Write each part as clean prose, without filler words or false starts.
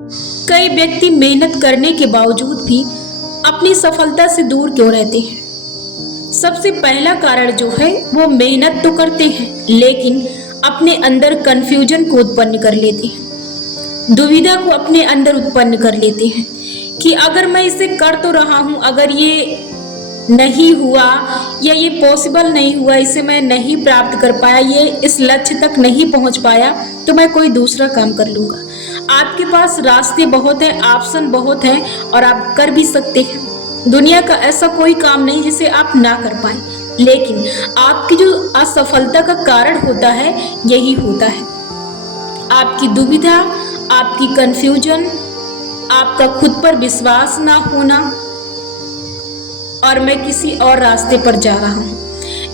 कई व्यक्ति मेहनत करने के बावजूद भी अपनी सफलता से दूर क्यों रहते हैं? सबसे पहला कारण जो है वो मेहनत तो करते हैं लेकिन अपने अंदर कंफ्यूजन को उत्पन्न कर लेते हैं, दुविधा को अपने अंदर उत्पन्न कर लेते हैं कि अगर मैं इसे कर तो रहा हूं, अगर ये नहीं हुआ या ये पॉसिबल नहीं हुआ, इसे मैं नहीं प्राप्त कर पाया, ये इस लक्ष्य तक नहीं पहुंच पाया, तो मैं कोई दूसरा काम कर लूंगा। आपके पास रास्ते बहुत हैं, ऑप्शन बहुत हैं और आप कर भी सकते हैं। दुनिया का ऐसा कोई काम नहीं जिसे आप ना कर पाए, लेकिन आपकी जो असफलता का कारण होता है यही होता है आपकी दुविधा, आपकी कंफ्यूजन, आपका खुद पर विश्वास ना होना और मैं किसी और रास्ते पर जा रहा हूँ।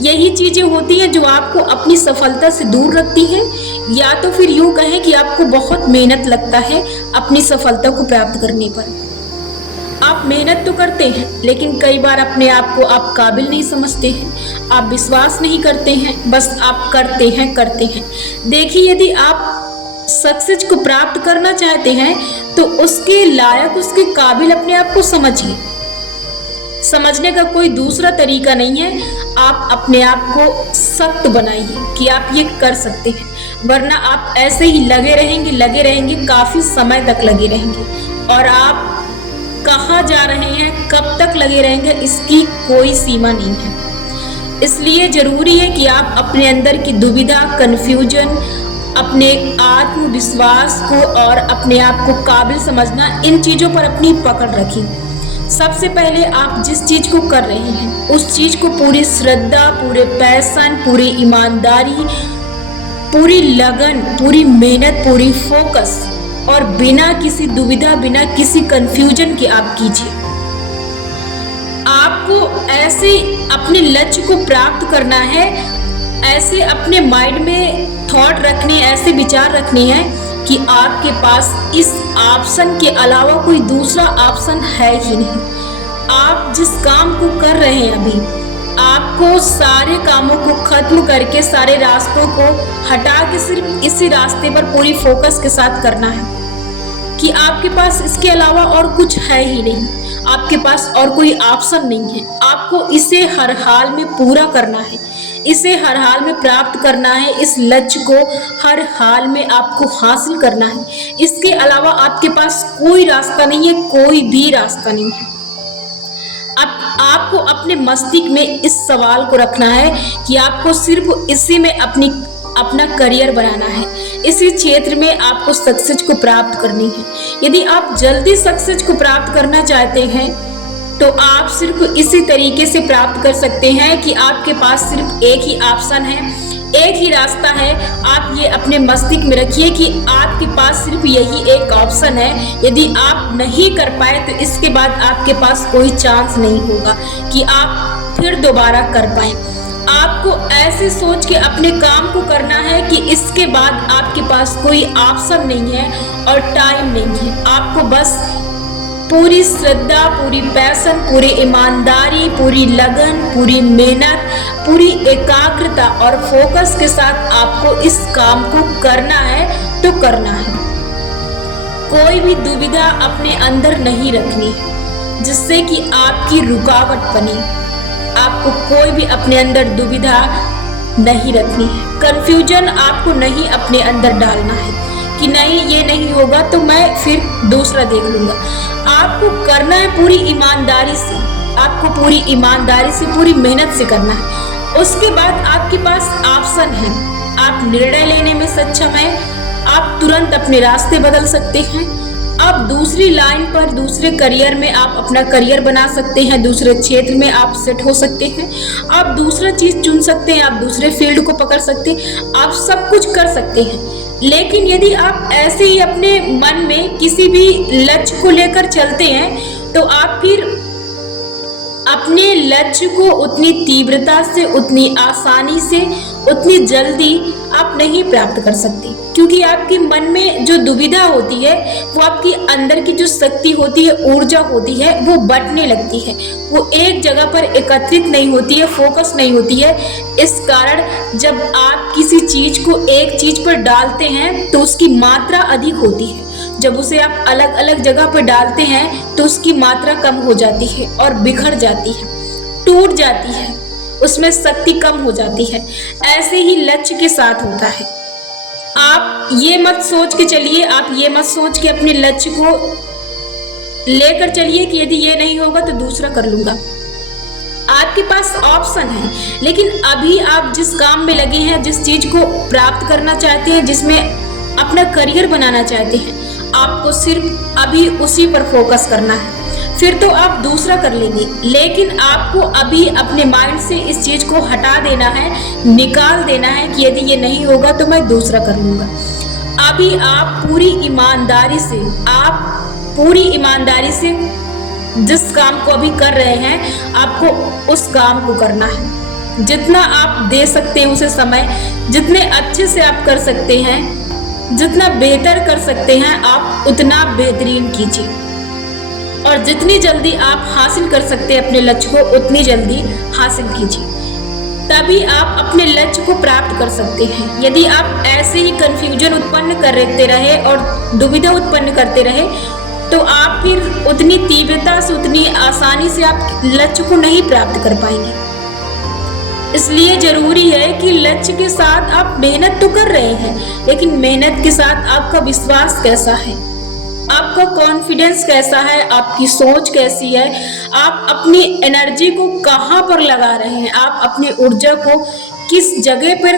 यही चीजें होती हैं जो आपको अपनी सफलता से दूर रखती हैं, या तो फिर यूं कहें कि आपको बहुत मेहनत लगता है अपनी सफलता को प्राप्त करने पर। आप मेहनत तो करते हैं लेकिन कई बार अपने आप को आप काबिल नहीं समझते हैं, आप विश्वास नहीं करते हैं, बस आप करते हैं। देखिए, यदि आप सक्सेस को प्राप्त करना चाहते हैं तो उसके लायक, उसके काबिल अपने आप को समझिए। समझने का कोई दूसरा तरीका नहीं है, आप अपने आप को सख्त बनाइए कि आप ये कर सकते हैं, वरना आप ऐसे ही लगे रहेंगे, काफी समय तक लगे रहेंगे और आप कहाँ जा रहे हैं, कब तक लगे रहेंगे, इसकी कोई सीमा नहीं है। इसलिए जरूरी है कि आप अपने अंदर की दुविधा, कंफ्यूजन, अपने आत्मविश्वास को और अपने आप को काबिल समझना, इन चीजों पर अपनी पकड़ रखें। सबसे पहले आप जिस चीज को कर रहे हैं उस चीज को पूरी श्रद्धा, पूरे पैशन, पूरी ईमानदारी, पूरी लगन, पूरी मेहनत, पूरी फोकस और बिना किसी दुविधा, बिना किसी कंफ्यूजन के आप कीजिए। आपको ऐसे अपने लक्ष्य को प्राप्त करना है, ऐसे अपने माइंड में थॉट रखने, ऐसे विचार रखने हैं कि आपके पास इस ऑप्शन के अलावा कोई दूसरा ऑप्शन है ही नहीं। आप जिस काम को कर रहे हैं अभी, आपको सारे कामों को खत्म करके, सारे रास्तों को हटा के सिर्फ इसी रास्ते पर पूरी फोकस के साथ करना है कि आपके पास इसके अलावा और कुछ है ही नहीं, आपके पास और कोई ऑप्शन नहीं है। आपको इसे हर हाल में पूरा करना है, इसे हर हाल में प्राप्त करना है, इस लक्ष्य को हर हाल में आपको हासिल करना है। इसके अलावा आपके पास कोई रास्ता नहीं है, कोई भी रास्ता नहीं है। अब आपको अपने मस्तिष्क में इस सवाल को रखना है कि आपको सिर्फ इसी में अपना करियर बनाना है, इसी क्षेत्र में आपको सक्सेस को प्राप्त करनी है। यदि आप जल्दी सक्सेस को प्राप्त करना चाहते हैं तो आप सिर्फ इसी तरीके से प्राप्त कर सकते हैं कि आपके पास सिर्फ एक ही ऑप्शन है, एक ही रास्ता है। आप ये अपने मस्तिष्क में रखिए कि आपके पास सिर्फ यही एक ऑप्शन है। यदि आप नहीं कर पाए तो इसके बाद आपके पास कोई चांस नहीं होगा कि आप फिर दोबारा कर पाए। आपको ऐसे सोच के अपने काम को करना है कि इसके बाद आपके पास कोई ऑप्शन नहीं है और टाइम नहीं है। आपको बस पूरी श्रद्धा, पूरी पैशन, पूरी ईमानदारी, पूरी लगन, पूरी मेहनत, पूरी एकाग्रता और फोकस के साथ आपको इस काम को करना है तो करना है। कोई भी दुविधा अपने अंदर नहीं रखनी जिससे कि आपकी रुकावट बने। आपको कोई भी अपने अंदर दुविधा नहीं रखनी है, कंफ्यूजन आपको नहीं अपने अंदर डालना है कि नहीं, ये नहीं होगा तो मैं फिर दूसरा देख लूंगा। आपको करना है पूरी ईमानदारी से, आपको पूरी ईमानदारी से, पूरी मेहनत से करना है। उसके बाद आपके पास ऑप्शन है, आप निर्णय लेने में सक्षम हैं, आप तुरंत अपने रास्ते बदल सकते हैं। आप दूसरी लाइन पर, दूसरे करियर में आप अपना करियर बना सकते हैं, दूसरे क्षेत्र में आप सेट हो सकते हैं, आप दूसरा चीज चुन सकते हैं, आप दूसरे फील्ड को पकड़ सकते हैं, आप सब कुछ कर सकते हैं। लेकिन यदि आप ऐसे ही अपने मन में किसी भी लक्ष्य को लेकर चलते हैं तो आप फिर अपने लक्ष्य को उतनी तीव्रता से, उतनी आसानी से, उतनी जल्दी आप नहीं प्राप्त कर सकते, क्योंकि आपके मन में जो दुविधा होती है, वो आपकी अंदर की जो शक्ति होती है, ऊर्जा होती है, वो बंटने लगती है, वो एक जगह पर एकत्रित नहीं होती है, फोकस नहीं होती है। इस कारण जब आप किसी चीज को एक चीज पर डालते हैं तो उसकी मात्रा अधिक होती है, जब उसे आप अलग अलग जगह पर डालते हैं तो उसकी मात्रा कम हो जाती है और बिखर जाती है, टूट जाती है, उसमें शक्ति कम हो जाती है। ऐसे ही लक्ष्य के साथ होता है। आप ये मत सोच के चलिए, आप ये मत सोच के अपने लक्ष्य को लेकर चलिए कि यदि ये नहीं होगा तो दूसरा कर लूंगा। आपके पास ऑप्शन है, लेकिन अभी आप जिस काम में लगे हैं, जिस चीज को प्राप्त करना चाहते हैं, जिसमें अपना करियर बनाना चाहते हैं, आपको सिर्फ अभी उसी पर फोकस करना है। फिर तो आप दूसरा कर लेंगे, लेकिन आपको अभी अपने माइंड से इस चीज को हटा देना है, निकाल देना है कि यदि ये नहीं होगा तो मैं दूसरा कर लूंगा। अभी आप पूरी ईमानदारी से जिस काम को अभी कर रहे हैं, आपको उस काम को करना है। जितना आप दे सकते हैं उसे समय, जितने अच्छे से आप कर सकते हैं, जितना बेहतर कर सकते हैं, आप उतना बेहतरीन कीजिए। और जितनी जल्दी आप हासिल कर सकते हैं अपने लक्ष्य को, उतनी जल्दी हासिल कीजिए। तभी आप अपने लक्ष्य को प्राप्त कर सकते हैं। यदि आप ऐसे ही कंफ्यूजन उत्पन्न करते रहे और दुविधा उत्पन्न करते रहे, तो आप फिर उतनी तीव्रता से, उतनी आसानी से आप लक्ष्य को नहीं प्राप्त कर पाएंगे। इसलिए जरूरी है कि लक्ष्य के साथ आप मेहनत तो कर रहे हैं, लेकिन मेहनत के साथ आपका विश्वास कैसा है, आपका कॉन्फिडेंस कैसा है, आपकी सोच कैसी है, आप अपनी एनर्जी को कहाँ पर लगा रहे हैं, आप अपनी ऊर्जा को किस जगह पर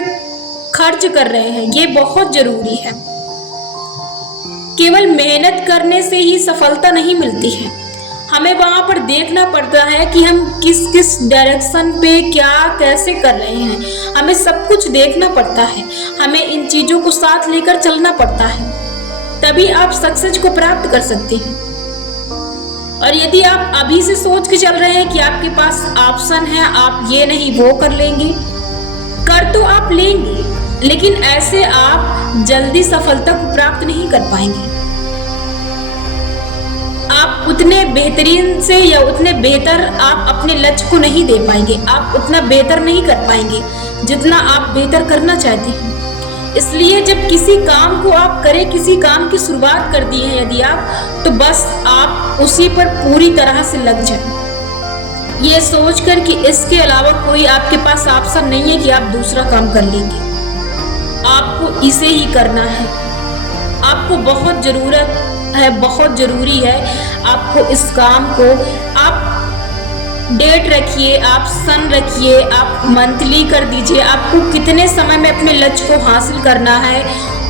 खर्च कर रहे हैं, ये बहुत जरूरी है। केवल मेहनत करने से ही सफलता नहीं मिलती है, हमें वहां पर देखना पड़ता है कि हम किस किस डायरेक्शन पे क्या कैसे कर रहे हैं। हमें सब कुछ देखना पड़ता है, हमें इन चीजों को साथ लेकर चलना पड़ता है, तभी आप सक्सेस को प्राप्त कर सकते हैं। और यदि आप अभी से सोच के चल रहे हैं कि आपके पास ऑप्शन है, आप ये नहीं वो कर लेंगे, कर तो आप लेंगे, लेकिन ऐसे आप जल्दी सफलता को प्राप्त नहीं कर पाएंगे। आप उतने बेहतरीन से या उतने बेहतर आप अपने लक्ष्य को नहीं दे पाएंगे, आप उतना बेहतर नहीं कर पाएंगे जितना आप बेहतर करना चाहते हैं। इसलिए जब किसी काम को आप करें, किसी काम की शुरुआत कर दी है यदि आप, तो बस आप उसी पर पूरी तरह से लग जाएं। ये सोचकर कि इसके अलावा कोई आपके पास ऑप्शन नहीं है कि आप दूसरा काम कर लेंगे। आपको इसे ही करना है, आपको बहुत जरूरत है, बहुत जरूरी है। आपको इस काम को आप डेट रखिए, आप सन रखिए, आप मंथली कर दीजिए, आपको कितने समय में अपने लक्ष्य को हासिल करना है,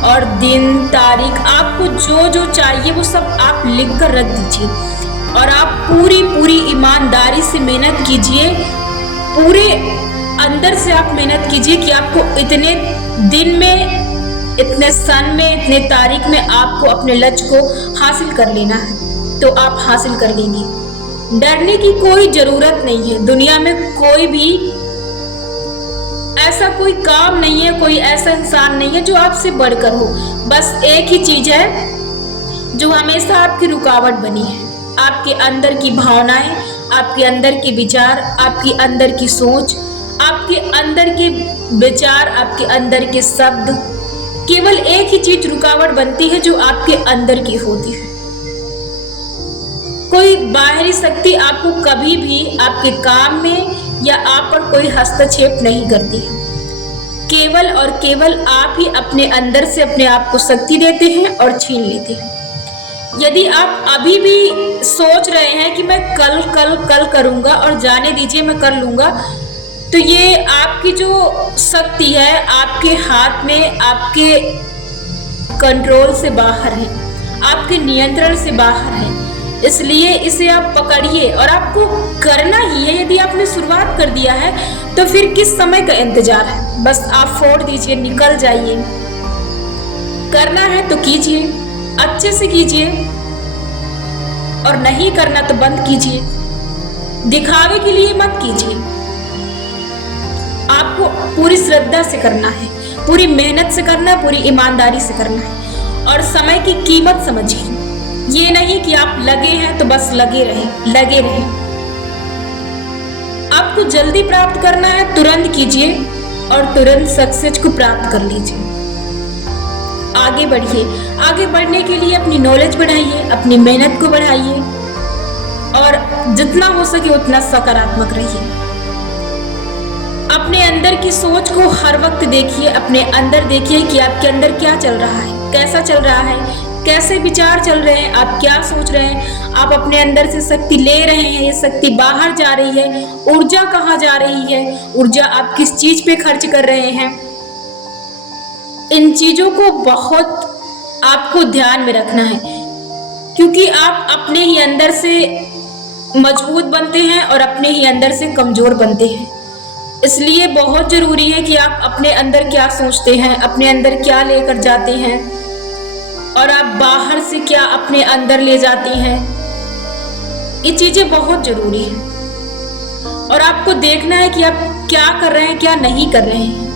और दिन तारीख आपको जो जो चाहिए वो सब आप लिख कर रख दीजिए। और आप पूरी ईमानदारी से मेहनत कीजिए, पूरे अंदर से आप मेहनत कीजिए कि आपको इतने दिन में, इतने सन में, इतने तारीख में आपको अपने लक्ष्य को हासिल कर लेना है, तो आप हासिल कर लेंगे। डरने की कोई जरूरत नहीं है। दुनिया में कोई भी ऐसा कोई काम नहीं है, कोई ऐसा इंसान नहीं है जो आपसे बढ़कर हो। बस एक ही चीज है जो हमेशा आपकी रुकावट बनी है, आपके अंदर की भावनाएं, आपके अंदर के विचार, आपके अंदर की सोच, आपके अंदर के विचार, आपके अंदर के शब्द। केवल एक ही चीज रुकावट बनती है जो आपके अंदर की होती है। कोई बाहरी शक्ति आपको कभी भी आपके काम में या आप पर कोई हस्तक्षेप नहीं करती है। केवल और केवल आप ही अपने अंदर से अपने आप को शक्ति देते हैं और छीन लेते हैं। यदि आप अभी भी सोच रहे हैं कि मैं कल कल कल करूंगा और जाने दीजिए मैं कर लूंगा, तो ये आपकी जो शक्ति है आपके हाथ में, आपके कंट्रोल से बाहर है, आपके नियंत्रण से बाहर है। इसलिए इसे आप पकड़िए और आपको करना ही है। यदि आपने शुरुआत कर दिया है तो फिर किस समय का इंतजार है, बस आप फोड़ दीजिए, निकल जाइए। करना है तो कीजिए, अच्छे से कीजिए, और नहीं करना तो बंद कीजिए। दिखावे के लिए मत कीजिए, आपको पूरी श्रद्धा से करना है, पूरी मेहनत से करना है, पूरी ईमानदारी से करना है। और समय की कीमत समझिए, ये नहीं कि आप लगे हैं तो बस लगे रहे। आपको जल्दी प्राप्त करना है, तुरंत कीजिए और तुरंत सक्सेस को प्राप्त कर लीजिए। आगे बढ़िए। आगे बढ़ने के लिए अपनी नॉलेज बढ़ाइए, अपनी मेहनत को बढ़ाइए और जितना हो सके उतना सकारात्मक रहिए। अपने अंदर की सोच को हर वक्त देखिए, अपने अंदर देखिए कि आपके अंदर क्या चल रहा है, कैसा चल रहा है, कैसे विचार चल रहे हैं, आप क्या सोच रहे हैं, आप अपने अंदर से शक्ति ले रहे हैं, ये शक्ति बाहर जा रही है, ऊर्जा कहाँ जा रही है, ऊर्जा आप किस चीज पे खर्च कर रहे हैं। इन चीजों को बहुत आपको ध्यान में रखना है, क्योंकि आप अपने ही अंदर से मजबूत बनते हैं और अपने ही अंदर से कमजोर बनते हैं। इसलिए बहुत जरूरी है कि आप अपने अंदर क्या सोचते हैं, अपने अंदर क्या लेकर जाते हैं और आप बाहर से क्या अपने अंदर ले जाते हैं। ये चीजें बहुत जरूरी है और आपको देखना है कि आप क्या कर रहे हैं, क्या नहीं कर रहे हैं।